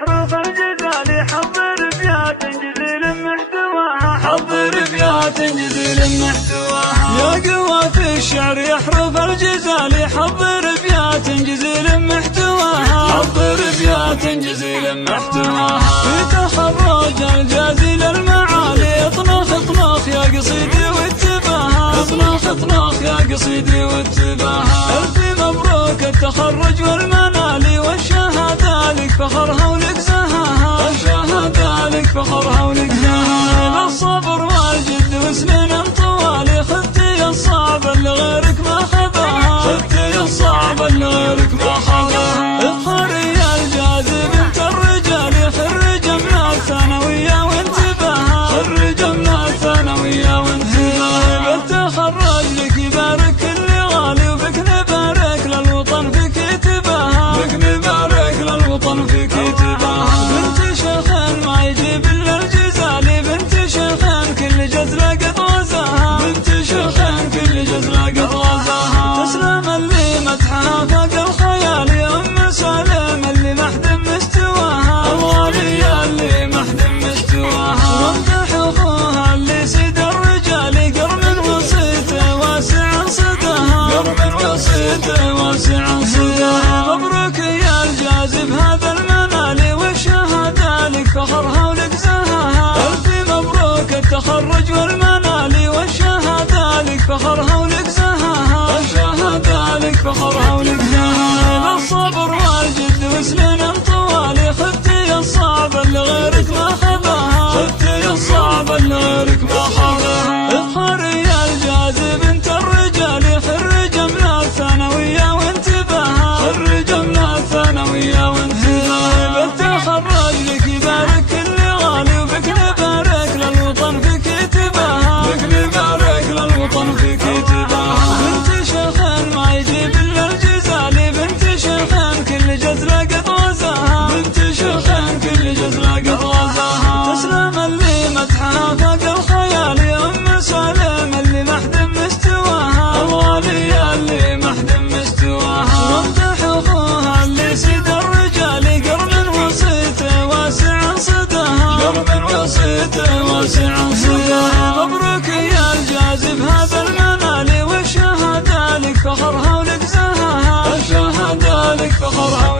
حروف الجزال حضر ابيات جزيل محتواها حضر ابيات جزيل محتواها يا قوة الشعر يا حروف الجزال حضر ابيات جزيل محتواها حضر ابيات جزيل محتواها في تخرج الجازي للمعالي اطنخ اطنخ يا قصيدي واتباها اطنخ اطنخ يا قصيدي واتباها الف مبروك التخرج والمنالي والشهادة لك فخرها ولك زهاها الشهادة لك فخرها ولك زهاها بالصبر والجد وسنين طوالي خذتي الصعب اللي غيرك ما خذاها خذتي الصعب اللي غيرك ما خذاها اظهري الجاذب انت الرجال خرج من الثانوية وانتباها خرج من الثانوية وانتباها بالتخرج لك يبارك كل غالي وبك نبارك للوطن فيك تباها بك نبارك للوطن فيك تباها بنت شيخ ما يجيب الا الجزالي بنت شيخ كل جزلة قد غزاها بنت شيخ كل جزلة قد غزاها تسلم اللي مدحها فوق الخيال يا ام سالم اللي محد مستواها الغالية اللي محد مستواها وامدح اخوها اللي سيد الرجال قرم وصيته واسع صداها قرم وصيته واسع صداها مبروك يا الجازب هذا المنال والشهادة لك فخرها ولك زهاها الف مبروك التخرج والمنال والشهادة لك فخرها ولك زهاها الشهادة لك فخرها ولك زهاها بالصبر والجد وسنين طوالي خذتي الصعب اللي غيرك ما خذاها خذتي الصعب اللي غيرك ما خذاها اظهري الجاذب انت الرجال خرج من الثانوية وانتباها خرج من الثانوية وانتباها بالتخرج لك يبارك كل غالي وبك نبارك للوطن فيك تباها بك نبارك للوطن فيك تباها بنت شيخ ما يجيب الا الجزالي بنت شيخ كل جزلة قد غزاها بنت شيخ كل جزلة قد غزاها تسلم اللي مدحها فوق الخيال يا ام سالم اللي محد مستواها الغالية اللي محد مستواها وامدح اخوها اللي سيد الرجال قرم وصيته واسع صداها قرم وصيته واسع صداها مبروك يا الجازب هذا المنال والشهادة لك فخرها ولك زهاها الشهادة لك فخرها